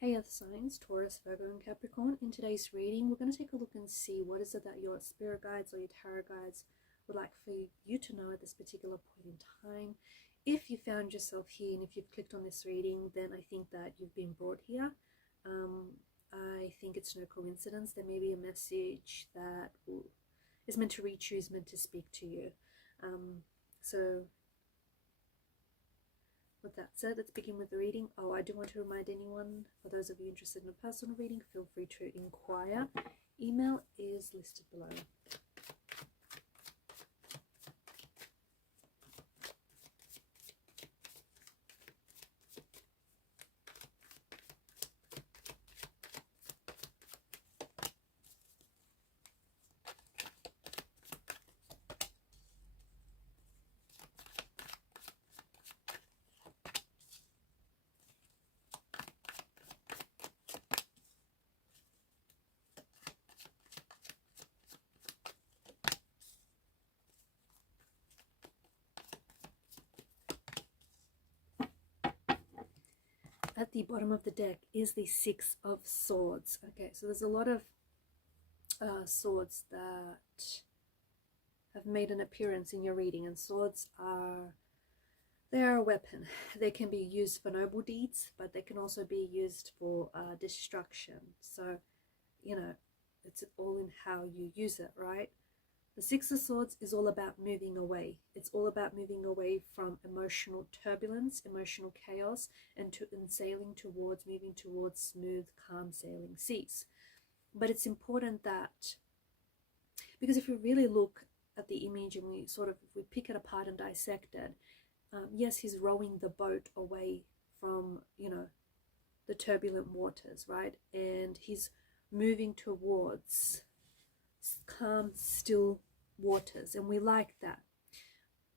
Hey Earth signs, Taurus, Virgo and Capricorn. In today's reading, we're going to take a look and see what is it that your spirit guides or your tarot guides would like for you to know at this particular point in time. If you found yourself here and if you've clicked on this reading, then I think that you've been brought here. I think it's no coincidence. There may be a message that is meant to reach you, is meant to speak to you. So with that said, let's begin with the reading. Oh, I do want to remind anyone, for those of you interested in a personal reading, feel free to inquire. Email is listed below. At the bottom of the deck is the Six of Swords. Okay, so there's a lot of swords that have made an appearance in your reading, and swords they are a weapon. They can be used for noble deeds, but they can also be used for destruction. So, you know, it's all in how you use it, right? The Six of Swords is all about moving away. It's all about moving away from emotional turbulence, emotional chaos, and sailing towards, moving towards smooth, calm sailing seas. But it's important that, because if we really look at the image and we pick it apart and dissect it, yes, he's rowing the boat away from, the turbulent waters, right? And he's moving towards calm, still waters, and we like that.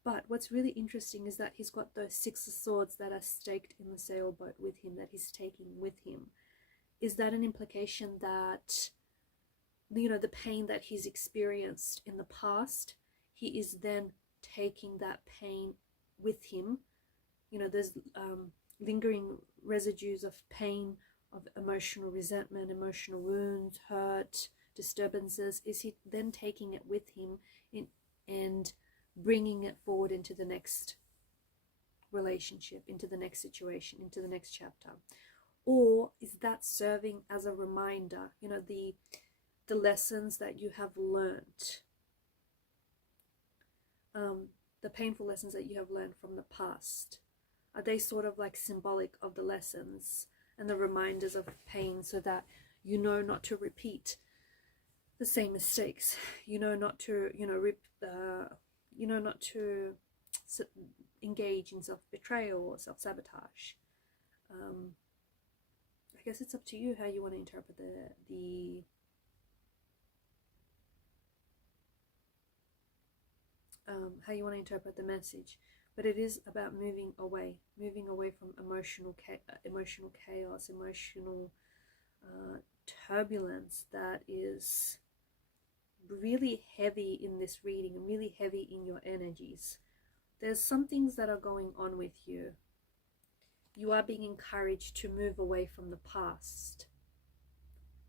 But what's really interesting is that he's got those Six of Swords that are staked in the sailboat with him, that he's taking with him. Is that an implication that, the pain that he's experienced in the past, he is then taking that pain with him? There's lingering residues of pain, of emotional resentment, emotional wounds, hurt, disturbances. Is he then taking it with him and bringing it forward into the next relationship, into the next situation, into the next chapter? Or is that serving as a reminder, the lessons that you have learned, the painful lessons that you have learned from the past? Are they sort of like symbolic of the lessons and the reminders of pain, so that you know not to repeat the same mistakes, not to, not to engage in self-betrayal or self-sabotage? I guess it's up to you how you want to interpret how you want to interpret the message. But it is about moving away from emotional chaos, emotional turbulence that is really heavy in this reading and really heavy in your energies. There's some things that are going on with you. You are being encouraged to move away from the past.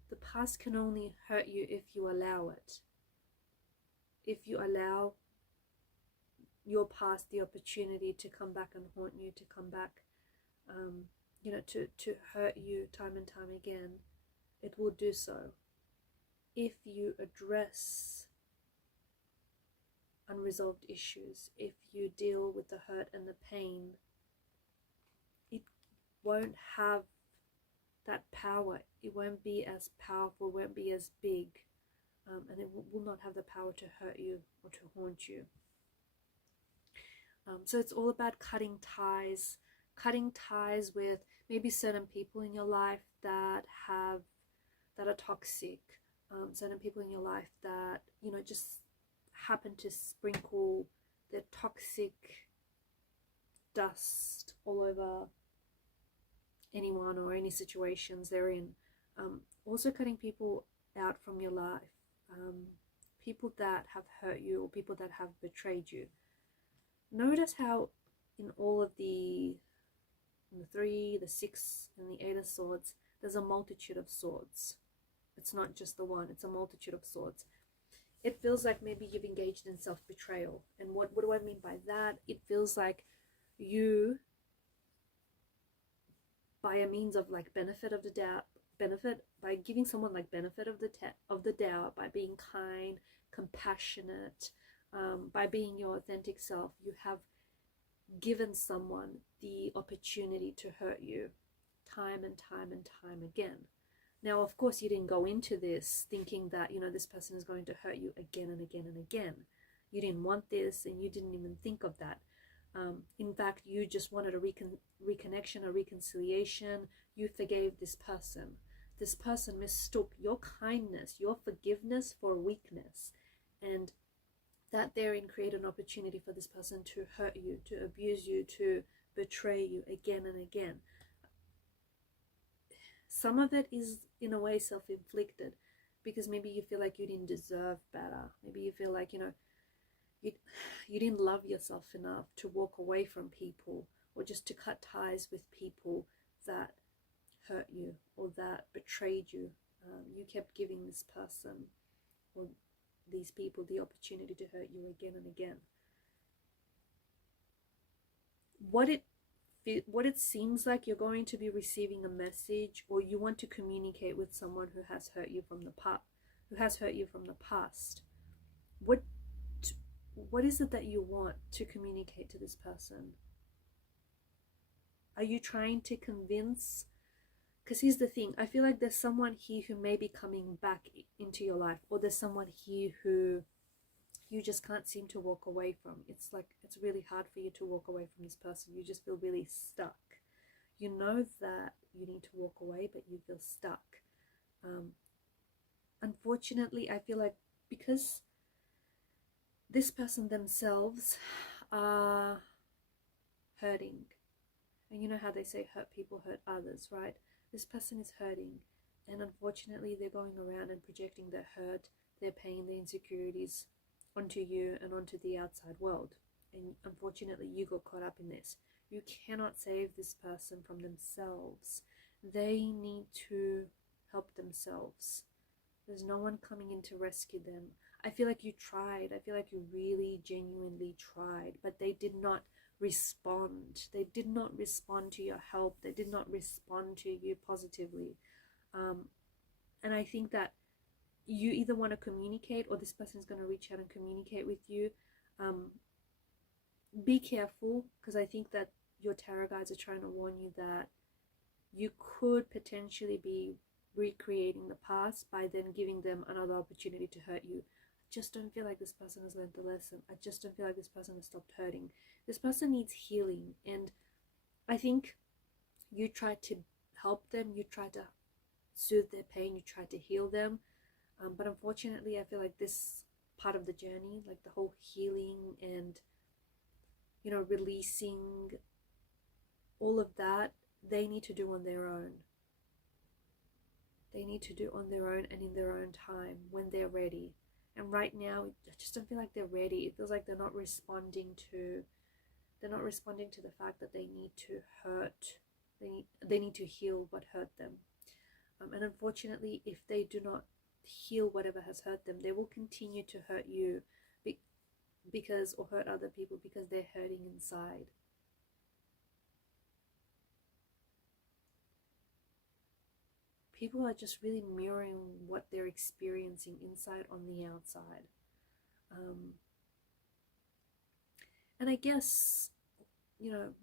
The past can only hurt you if you allow it. If you allow your past the opportunity to come back and haunt you, to come back, to hurt you time and time again, it will do so. If you address unresolved issues, if you deal with the hurt and the pain, it won't have that power. It won't be as powerful, it won't be as big, and it will not have the power to hurt you or to haunt you. So it's all about cutting ties with maybe certain people in your life that are toxic, certain people in your life that, just happen to sprinkle their toxic dust all over anyone or any situations they're in. Also cutting people out from your life, people that have hurt you or people that have betrayed you. Notice how in all of the 3, the 6, and the 8 of Swords, there's a multitude of swords. It's not just the one, it's a multitude of swords. It feels like maybe you've engaged in self-betrayal. And what do I mean by that? It feels like you, by a means of like benefit of the doubt, by giving someone like benefit of the doubt, by being kind, compassionate, by being your authentic self, you have given someone the opportunity to hurt you time and time and time again. Now, of course, you didn't go into this thinking that, you know, this person is going to hurt you again and again and again. You didn't want this, and you didn't even think of that. In fact, you just wanted a reconnection, a reconciliation. You forgave this person. This person mistook your kindness, your forgiveness for weakness, and that therein created an opportunity for this person to hurt you, to abuse you, to betray you again and again. Some of it is in a way self-inflicted, because maybe you feel like you didn't deserve better. Maybe you feel like, you know, you didn't love yourself enough to walk away from people, or just to cut ties with people that hurt you or that betrayed you. You kept giving this person or these people the opportunity to hurt you again and again. What it seems like, you're going to be receiving a message, or you want to communicate with someone who has hurt you from the past. What is it that you want to communicate to this person? Are you trying to convince? Because here's the thing, I feel like there's someone here who may be coming back into your life, or there's someone here who you just can't seem to walk away from. It's like it's really hard for you to walk away from this person. You just feel really stuck. You know that you need to walk away, but you feel stuck. Unfortunately, I feel like because this person themselves are hurting, and you know how they say hurt people hurt others, right? This person is hurting, and unfortunately they're going around and projecting their hurt, their pain, their insecurities onto you and onto the outside world. And unfortunately you got caught up in this. You cannot save this person from themselves. They need to help themselves. There's no one coming in to rescue them. I feel like you tried. I feel like you really genuinely tried, but they did not respond. They did not respond to your help. They did not respond to you positively. And I think that you either want to communicate, or this person is going to reach out and communicate with you. Be careful, because I think that your tarot guides are trying to warn you that you could potentially be recreating the past by then giving them another opportunity to hurt you. I just don't feel like this person has learned the lesson. I just don't feel like this person has stopped hurting. This person needs healing, and I think you tried to help them, you tried to soothe their pain, you tried to heal them, but unfortunately I feel like this part of the journey, like the whole healing and, you know, releasing all of that, they need to do on their own. They need to do on their own and in their own time, when they're ready. And right now I just don't feel like they're ready. It feels like they're not responding to the fact that they need to hurt. They need to heal what hurt them. And unfortunately, if they do not heal whatever has hurt them, they will continue to hurt you because, or hurt other people because they're hurting inside. People are just really mirroring what they're experiencing inside on the outside. And I guess, you know,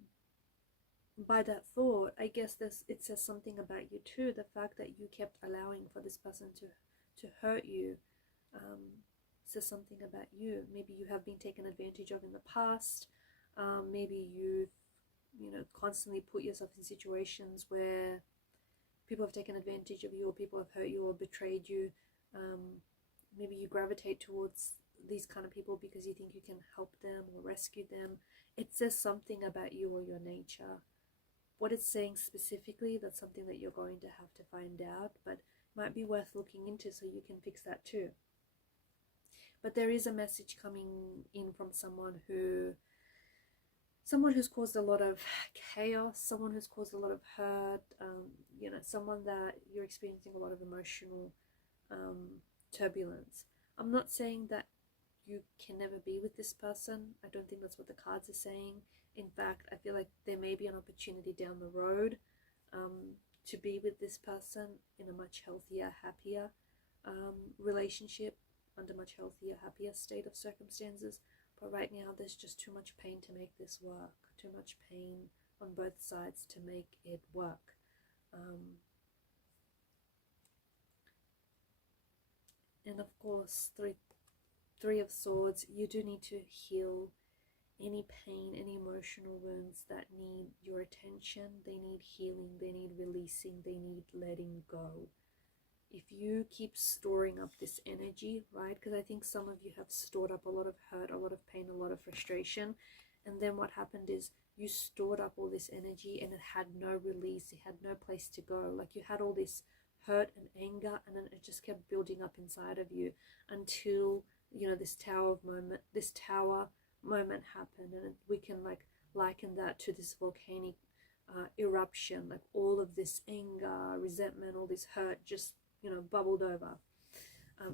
by that thought, I guess it says something about you too. The fact that you kept allowing for this person to hurt you says something about you. Maybe you have been taken advantage of in the past. Maybe you've, you know, constantly put yourself in situations where people have taken advantage of you, or people have hurt you or betrayed you. Maybe you gravitate towards these kind of people because you think you can help them or rescue them. It says something about you or your nature. What it's saying specifically, that's something that you're going to have to find out, but might be worth looking into so you can fix that too. But there is a message coming in from someone who someone who's caused a lot of chaos, someone who's caused a lot of hurt, you know, someone that you're experiencing a lot of emotional turbulence. I'm not saying that you can never be with this person. I don't think that's what the cards are saying. In fact, I feel like there may be an opportunity down the road to be with this person in a much healthier, happier relationship, under much healthier, happier state of circumstances. But right now there's just too much pain to make this work, too much pain on both sides to make it work. And of course, three of swords, you do need to heal any pain, any emotional wounds that need your attention. They need healing, they need releasing, they need letting go. If you keep storing up this energy, right, because I think some of you have stored up a lot of hurt, a lot of pain, a lot of frustration, and then what happened is you stored up all this energy and it had no release, it had no place to go. Like you had all this hurt and anger, and then it just kept building up inside of you until, you know, this tower moment happened. And we can like liken that to this volcanic eruption, like all of this anger, resentment, all this hurt just, you know, bubbled over.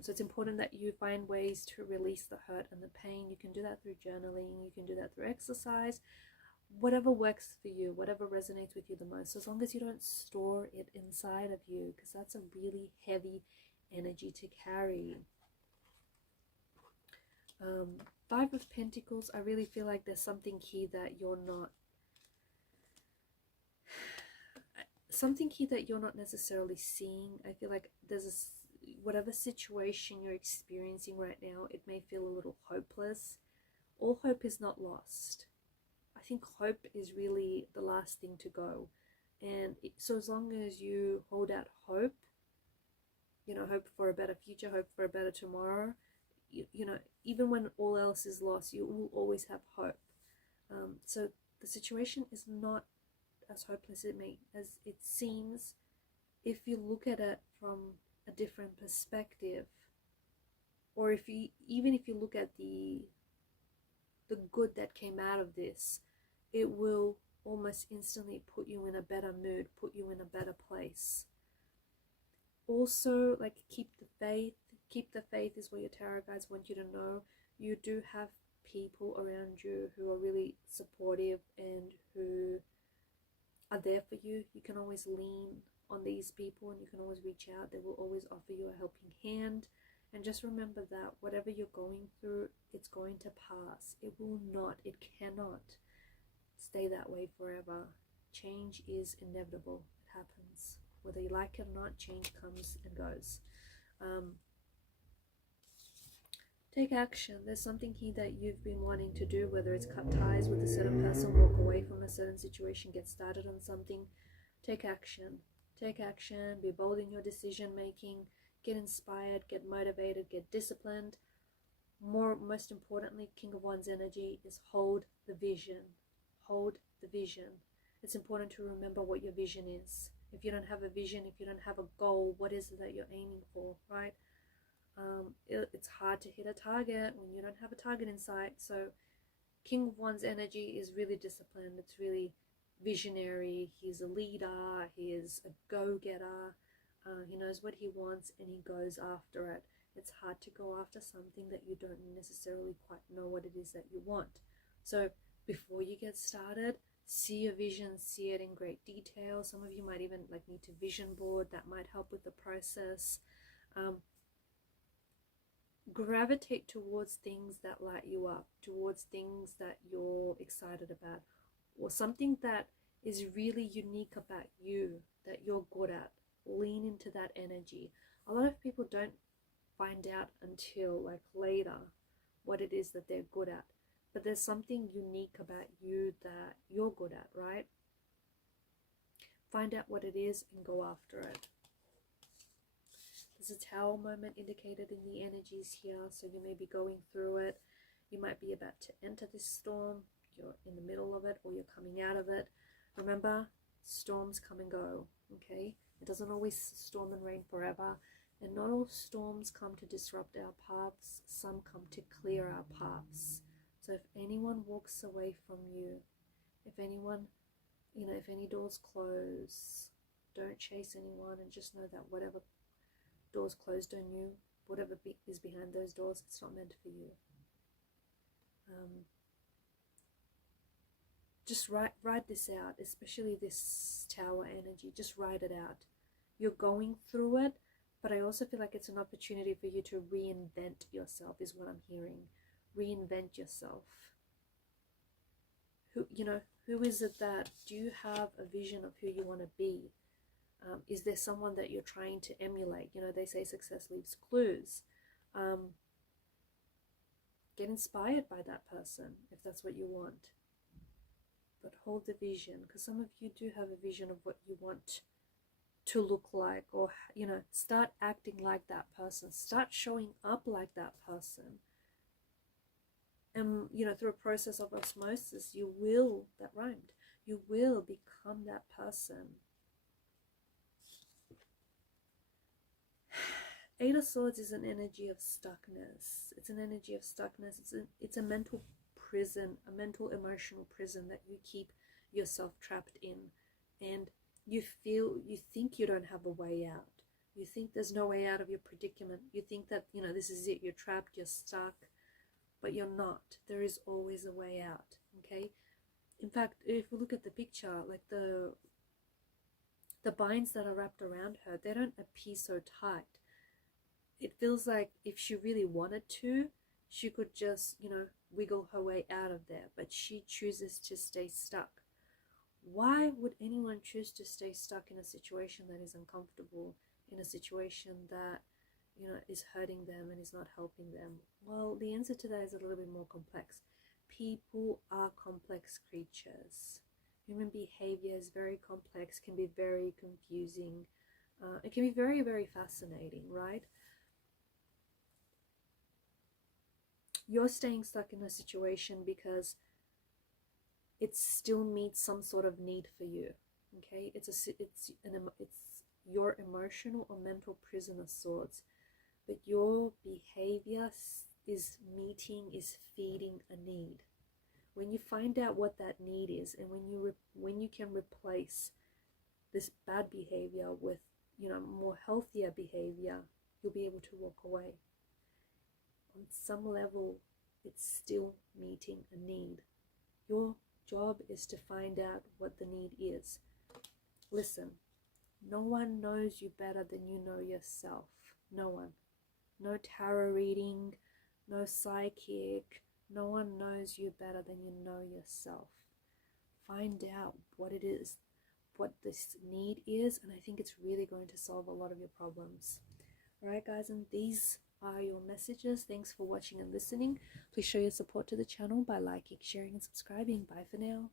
So it's important that you find ways to release the hurt and the pain. You can do that through journaling, you can do that through exercise, whatever works for you, whatever resonates with you the most, as long as you don't store it inside of you, because that's a really heavy energy to carry. Five of Pentacles, I really feel like there's something here that you're not necessarily seeing. I feel like there's whatever situation you're experiencing right now, it may feel a little hopeless. All hope is not lost. I think hope is really the last thing to go. And so as long as you hold out hope, you know, hope for a better future, hope for a better tomorrow, you know, even when all else is lost, you will always have hope. So the situation is not as hopeless as it seems if you look at it from a different perspective, or even if you look at the good that came out of this, it will almost instantly put you in a better mood, put you in a better place. Also, like, keep the faith. Keep the faith is what your tarot guides want you to know. You do have people around you who are really supportive and who are there for you. You can always lean on these people and you can always reach out. They will always offer you a helping hand. And just remember that whatever you're going through, it's going to pass. It will not, it cannot stay that way forever. Change is inevitable. It happens. Whether you like it or not, change comes and goes. Take action. There's something here that you've been wanting to do, whether it's cut ties with a certain person, walk away from a certain situation, get started on something. Take action. Take action. Be bold in your decision making. Get inspired, get motivated, get disciplined. Most importantly, King of Wands energy is hold the vision. Hold the vision. It's important to remember what your vision is. If you don't have a vision, if you don't have a goal, what is it that you're aiming for, right? It's hard to hit a target when you don't have a target in sight. So King of Wands energy is really disciplined. It's really visionary. He's a leader. He is a go-getter. He knows what he wants and he goes after it. It's hard to go after something that you don't necessarily quite know what it is that you want. So before you get started, see your vision, see it in great detail. Some of you might even need to vision board. That might help with the process. Gravitate towards things that light you up, towards things that you're excited about, or something that is really unique about you that you're good at. Lean into that energy. A lot of people don't find out until later what it is that they're good at, but there's something unique about you that you're good at, right? Find out what it is and go after it. There's a tower moment indicated in the energies here, so you may be going through it. You might be about to enter this storm. You're in the middle of it or you're coming out of it. Remember, storms come and go, okay? It doesn't always storm and rain forever, and not all storms come to disrupt our paths. Some come to clear our paths. So if anyone walks away from you, If anyone, you know, if any doors close, don't chase anyone, and just know that whatever doors closed on you, whatever is behind those doors, it's not meant for you. Just ride this out, especially this Tower energy. Just ride it out. You're going through it, but I also feel like it's an opportunity for you to reinvent yourself, is what I'm hearing. Reinvent yourself. Who is it that, do you have a vision of who you want to be? Is there someone that you're trying to emulate? You know, they say success leaves clues. Get inspired by that person if that's what you want. But hold the vision, because some of you do have a vision of what you want to look like, or, you know, start acting like that person. Start showing up like that person. And, you know, through a process of osmosis, you will, that rhymed, you will become that person. Eight of Swords is an energy of stuckness. It's an energy of stuckness. It's a mental prison, a mental emotional prison that you keep yourself trapped in. And you think you don't have a way out. You think there's no way out of your predicament. You think that, you know, this is it. You're trapped, you're stuck. But you're not. There is always a way out. Okay? In fact, if we look at the picture, like the binds that are wrapped around her, they don't appear so tight. It feels like if she really wanted to, she could just, you know, wiggle her way out of there. But she chooses to stay stuck. Why would anyone choose to stay stuck in a situation that is uncomfortable, in a situation that, you know, is hurting them and is not helping them? Well, the answer to that is a little bit more complex. People are complex creatures. Human behavior is very complex, can be very confusing. It can be very, very fascinating, right? You're staying stuck in a situation because it still meets some sort of need for you. Okay, it's your emotional or mental prison of sorts, but your behavior is feeding a need. When you find out what that need is, and when you can replace this bad behavior with, you know, more healthier behavior, you'll be able to walk away. On some level, it's still meeting a need. Your job is to find out what the need is. Listen, no one knows you better than you know yourself. No one. No tarot reading, no psychic. No one knows you better than you know yourself. Find out what it is, what this need is, and I think it's really going to solve a lot of your problems. Alright guys, and these are your messages. Thanks for watching and listening. Please show your support to the channel by liking, sharing and subscribing. Bye for now.